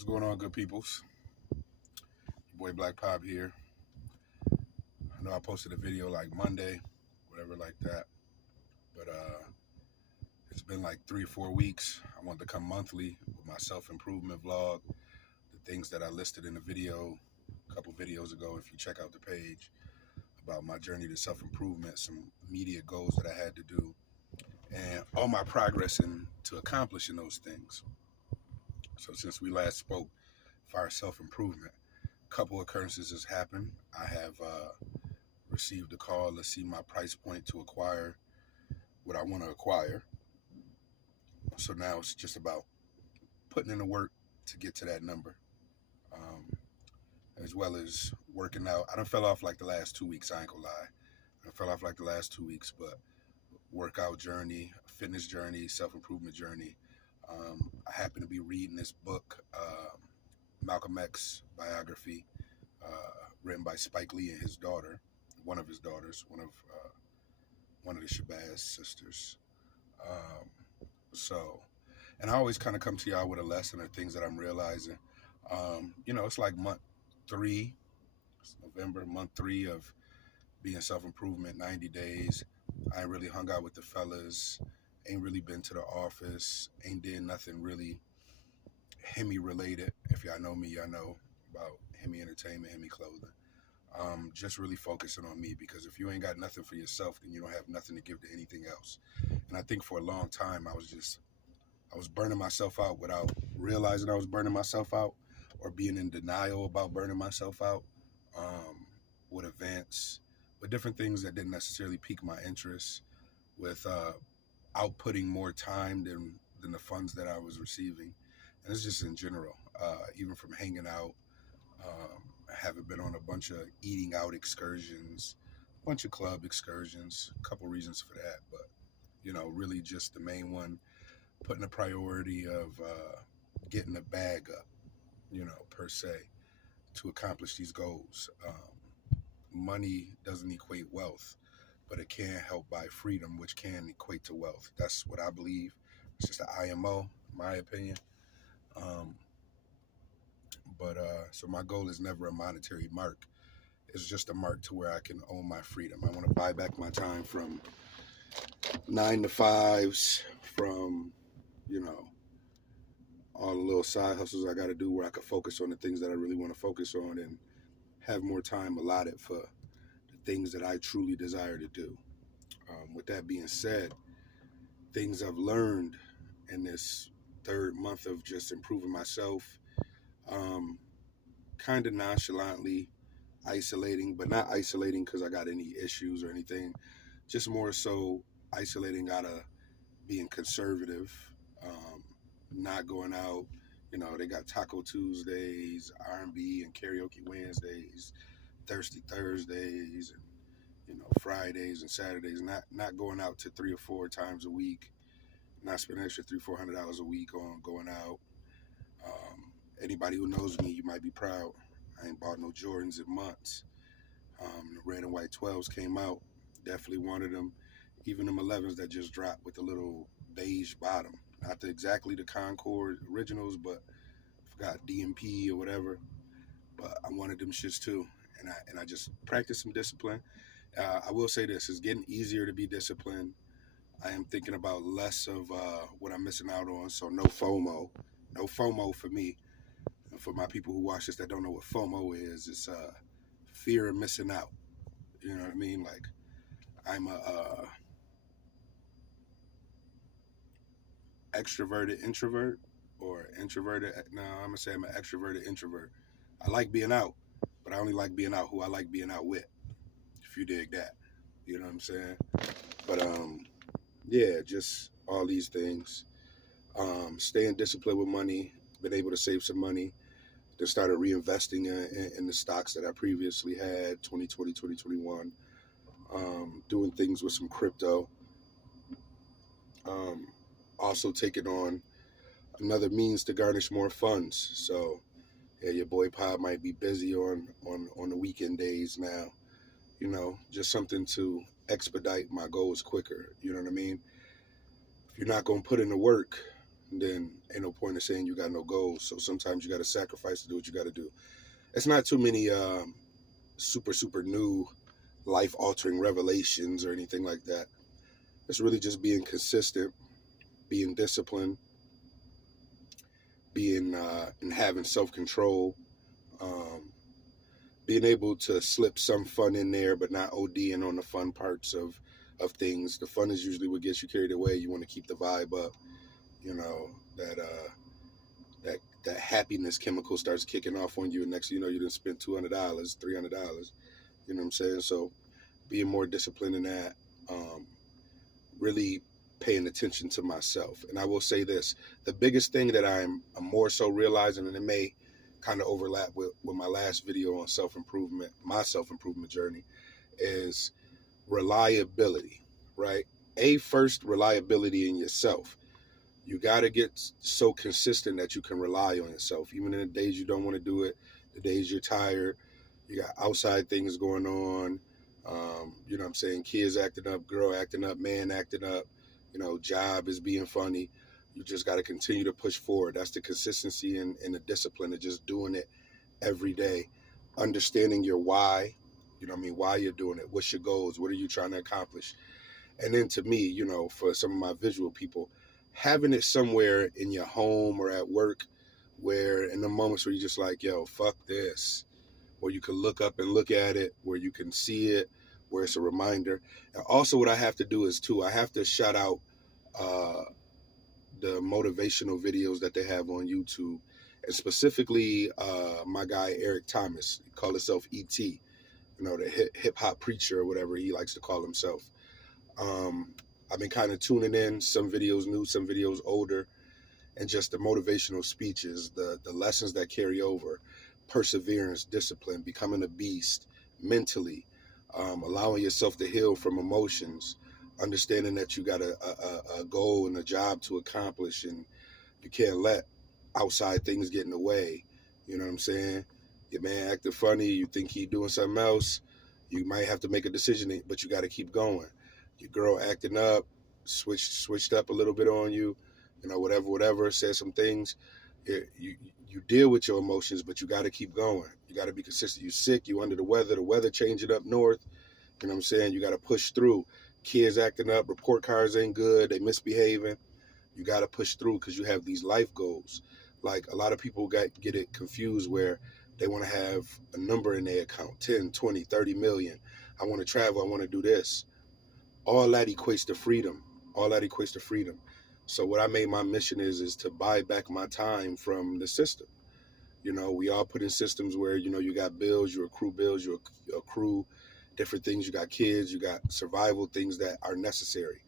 What's going on, good peoples? Your boy Black Pop here. I know I posted a video like Monday, whatever like that, but it's been like 3 or 4 weeks. I want to come monthly with my self-improvement vlog, the things that I listed in the video a couple videos ago. If you check out the page about my journey to self-improvement, some immediate goals that I had to do, and all my progress to accomplishing those things. So since we last spoke, for our self-improvement, a couple occurrences has happened. I have received a call to see my price point to acquire what I want to acquire. So now it's just about putting in the work to get to that number, um, as well as working out. I done fell off like the last 2 weeks. I ain't gonna lie. I fell off like the last 2 weeks, but workout journey, fitness journey, self-improvement journey. I happen to be reading this book, Malcolm X biography, written by Spike Lee and his daughter, one of his daughters, one of the Shabazz sisters. Um, so, and I always kind of come to y'all with a lesson or things that I'm realizing. It's like month three, it's November, month three of being self-improvement, 90 days. I ain't really hung out with the fellas, ain't really been to the office, ain't did nothing really Hemi related. If y'all know me, y'all know about Hemi Entertainment, Hemi Clothing. Just really focusing on me, because if you ain't got nothing for yourself, then you don't have nothing to give to anything else. And I think for a long time, I was burning myself out without realizing I was burning myself out, or being in denial about burning myself out, with events, with different things that didn't necessarily pique my interest, with outputting more time than the funds that I was receiving. And it's just in general, even from hanging out. I haven't been on a bunch of eating out excursions, a bunch of club excursions, a couple reasons for that, but really just the main one, putting a priority of getting the bag up, per se, to accomplish these goals. Money doesn't equate wealth, but it can help buy freedom, which can equate to wealth. That's what I believe. It's just an IMO, my opinion. Um, so my goal is never a monetary mark. It's just a mark to where I can own my freedom. I want to buy back my time from 9 to 5s, from, all the little side hustles I got to do, where I can focus on the things that I really want to focus on, and have more time allotted for the things that I truly desire to do. With that being said, things I've learned in this third month of just improving myself, kind of nonchalantly isolating, but not isolating because I got any issues or anything, just more so isolating out of being conservative, not going out. They got Taco Tuesdays, R&B and Karaoke Wednesdays, Thirsty Thursdays, and Fridays and Saturdays. Not going out to 3 or 4 times a week, not spending extra $300-400 a week on going out. Anybody who knows me, you might be proud. I ain't bought no Jordans in months. The red and white 12s came out. Definitely wanted them. Even them 11s that just dropped with the little beige bottom. Not exactly the Concord originals, but I forgot DMP or whatever. But I wanted them shits too. And I just practiced some discipline. I will say this, it's getting easier to be disciplined. I am thinking about less of what I'm missing out on. So no FOMO. No FOMO for me. And for my people who watch this that don't know what FOMO is, it's fear of missing out. You know what I mean? Like, I'm a extroverted introvert, or introverted. No, I'm gonna say I'm an extroverted introvert. I like being out, but I only like being out who I like being out with. If you dig that, you know what I'm saying? But yeah, just all these things. Staying disciplined with money. Been able to save some money. Then started reinvesting in the stocks that I previously had, 2020, 2021. Doing things with some crypto. Also taking on another means to garnish more funds. So yeah, your boy Pop might be busy on the weekend days now. Just something to expedite my goals quicker. You know what I mean? If you're not gonna put in the work, then ain't no point in saying you got no goals. So sometimes you got to sacrifice to do what you got to do. It's not too many super new life altering revelations or anything like that. It's really just being consistent, being disciplined, being and having self control, being able to slip some fun in there, but not ODing on the fun parts of things. The fun is usually what gets you carried away. You want to keep the vibe up. You know that happiness chemical starts kicking off on you, and next thing you know, you done spent $200, $300. You know what I'm saying? So being more disciplined in that, really paying attention to myself. And I will say this: the biggest thing that I'm more so realizing, and it may kind of overlap with my last video on self-improvement, my self-improvement journey, is reliability, right? First, reliability in yourself. You got to get so consistent that you can rely on yourself, even in the days you don't want to do it, the days you're tired, you got outside things going on, you know what I'm saying, kids acting up, girl acting up, man acting up, you know, job is being funny. You just got to continue to push forward. That's the consistency and the discipline of just doing it every day, understanding your why, you know what I mean, why you're doing it, what's your goals, what are you trying to accomplish. And then to me, you know, for some of my visual people, having it somewhere in your home or at work where in the moments where you're just like, yo, fuck this, where you can look up and look at it, where you can see it, where it's a reminder. And also what I have to do is too, I have to shout out the motivational videos that they have on YouTube, and specifically my guy Eric Thomas. He called himself ET, you know, the hip hop preacher or whatever he likes to call himself. I've been kind of tuning in, some videos new, some videos older, and just the motivational speeches, the lessons that carry over, perseverance, discipline, becoming a beast mentally, allowing yourself to heal from emotions, understanding that you got a goal and a job to accomplish, and you can't let outside things get in the way. You know what I'm saying? Your man acting funny, you think he doing something else, you might have to make a decision, but you got to keep going. Your girl acting up, switched up a little bit on you, you know, whatever, said some things. You deal with your emotions, but you got to keep going. You got to be consistent. You sick, you under the weather changing up north. You know what I'm saying? You got to push through. Kids acting up, report cards ain't good, they misbehaving. You got to push through because you have these life goals. Like a lot of people get it confused where they want to have a number in their account, 10, 20, 30 million. I want to travel, I want to do this. All that equates to freedom. So what I made my mission is to buy back my time from the system. You know, we all put in systems where, you know, you got bills, you accrue different things. You got kids, you got survival things that are necessary.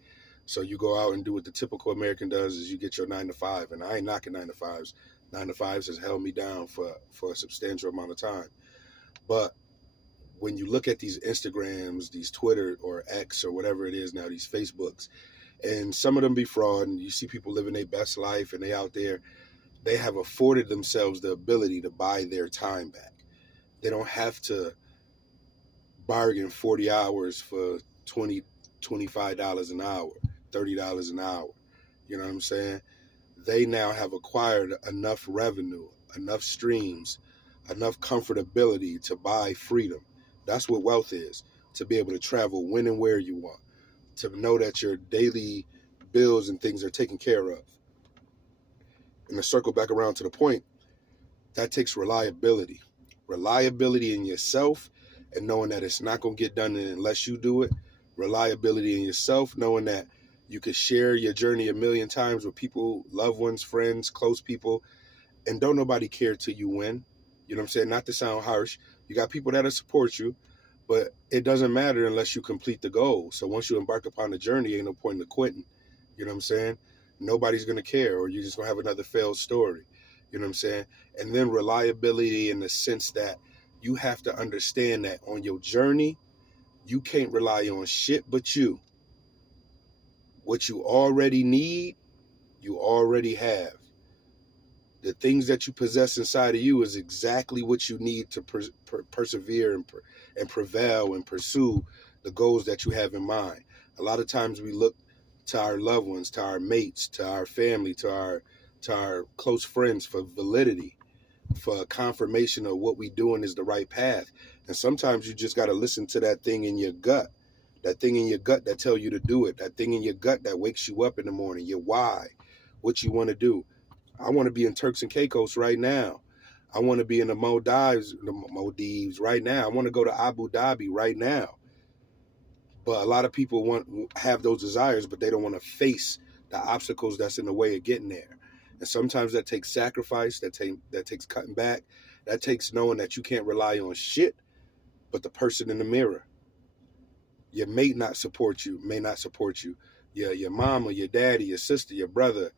So you go out and do what the typical American does is you get your 9 to 5. And I ain't knocking 9 to 5s. 9 to 5s has held me down for a substantial amount of time. But when you look at these Instagrams, these Twitter or X or whatever it is now, these Facebooks, and some of them be fraud, and you see people living their best life and they out there, they have afforded themselves the ability to buy their time back. They don't have to bargain 40 hours for $20, $25 an hour, $30 an hour. You know what I'm saying? They now have acquired enough revenue, enough streams, enough comfortability to buy freedom. That's what wealth is, to be able to travel when and where you want, to know that your daily bills and things are taken care of. And to circle back around to the point, that takes reliability. Reliability in yourself and knowing that it's not going to get done unless you do it. Reliability in yourself, knowing that you could share your journey a million times with people, loved ones, friends, close people, and don't nobody care till you win. You know what I'm saying? Not to sound harsh. You got people that'll support you, but it doesn't matter unless you complete the goal. So once you embark upon the journey, ain't no point in quitting. You know what I'm saying? Nobody's going to care, or you're just going to have another failed story. You know what I'm saying? And then reliability in the sense that you have to understand that on your journey, you can't rely on shit but you. What you already need, you already have. The things that you possess inside of you is exactly what you need to persevere and prevail and pursue the goals that you have in mind. A lot of times we look to our loved ones, to our mates, to our family, to our to our close friends for validity, for confirmation of what we doing is the right path. And sometimes you just got to listen to that thing in your gut, that thing in your gut that tell you to do it, that thing in your gut that wakes you up in the morning, your why, what you want to do. I want to be in Turks and Caicos right now. I want to be in the Maldives right now. I want to go to Abu Dhabi right now. But a lot of people have those desires, but they don't want to face the obstacles that's in the way of getting there. And sometimes that takes sacrifice, that takes cutting back, that takes knowing that you can't rely on shit but the person in the mirror. Your mate may not support you. Your mama, your daddy, your sister, your brother,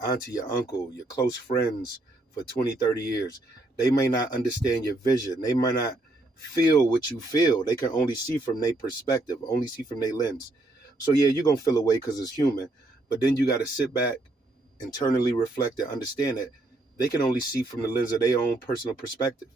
auntie, your uncle, your close friends for 20, 30 years. They may not understand your vision. They might not feel what you feel. They can only see from their perspective, only see from their lens. So yeah, you're going to feel away because it's human. But then you got to sit back, internally reflect and understand that they can only see from the lens of their own personal perspective.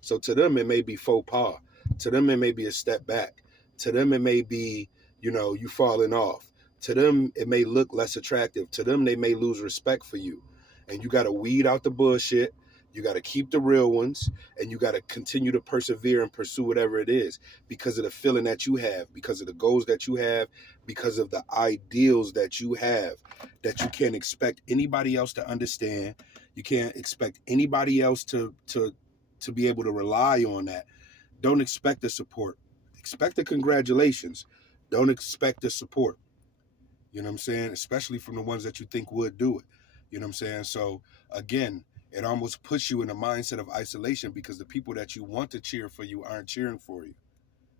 So to them, it may be faux pas. To them, it may be a step back. To them, it may be, you falling off. To them, it may look less attractive. To them, they may lose respect for you. And you got to weed out the bullshit. You got to keep the real ones. And you got to continue to persevere and pursue whatever it is because of the feeling that you have, because of the goals that you have, because of the ideals that you have that you can't expect anybody else to understand. You can't expect anybody else to be able to rely on that. Don't expect the support. Expect the congratulations. Don't expect the support. You know what I'm saying? Especially from the ones that you think would do it. You know what I'm saying? So again, it almost puts you in a mindset of isolation because the people that you want to cheer for you aren't cheering for you.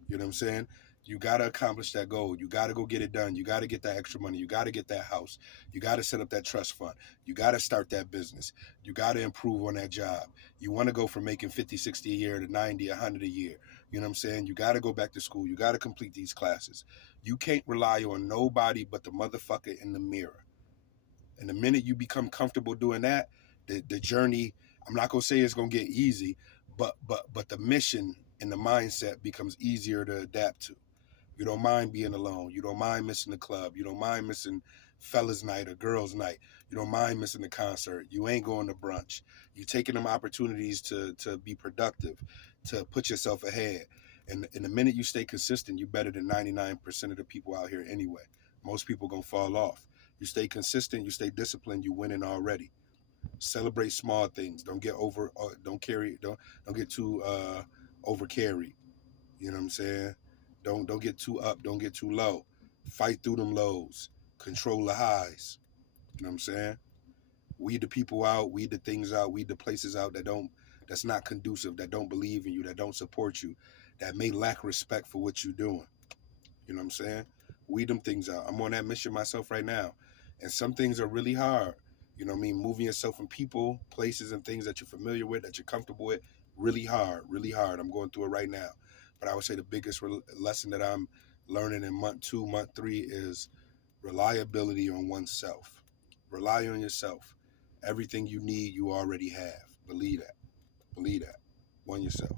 You know what I'm saying? You got to accomplish that goal. You got to go get it done. You got to get that extra money. You got to get that house. You got to set up that trust fund. You got to start that business. You got to improve on that job. You want to go from making 50, 60 a year to 90, 100 a year. You know what I'm saying? You got to go back to school. You got to complete these classes. You can't rely on nobody but the motherfucker in the mirror. And the minute you become comfortable doing that, the journey, I'm not going to say it's going to get easy, but the mission and the mindset becomes easier to adapt to. You don't mind being alone. You don't mind missing the club. You don't mind missing fellas night or girls night. You don't mind missing the concert. You ain't going to brunch. You taking them opportunities to be productive, to put yourself ahead. And the minute you stay consistent, you're better than 99% of the people out here anyway. Most people going to fall off. You stay consistent, you stay disciplined, you winning already. Celebrate small things. Don't get don't get too over carried. You know what I'm saying? Don't get too up, don't get too low. Fight through them lows. Control the highs. You know what I'm saying? Weed the people out, weed the things out, weed the places out that's not conducive, that don't believe in you, that don't support you, that may lack respect for what you're doing. You know what I'm saying? Weed them things out. I'm on that mission myself right now. And some things are really hard. You know what I mean? Moving yourself from people, places, and things that you're familiar with, that you're comfortable with, really hard, really hard. I'm going through it right now. But I would say the biggest lesson that I'm learning in month 2, month 3 is reliability on oneself. Rely on yourself. Everything you need, you already have. Believe that. Believe that. On yourself.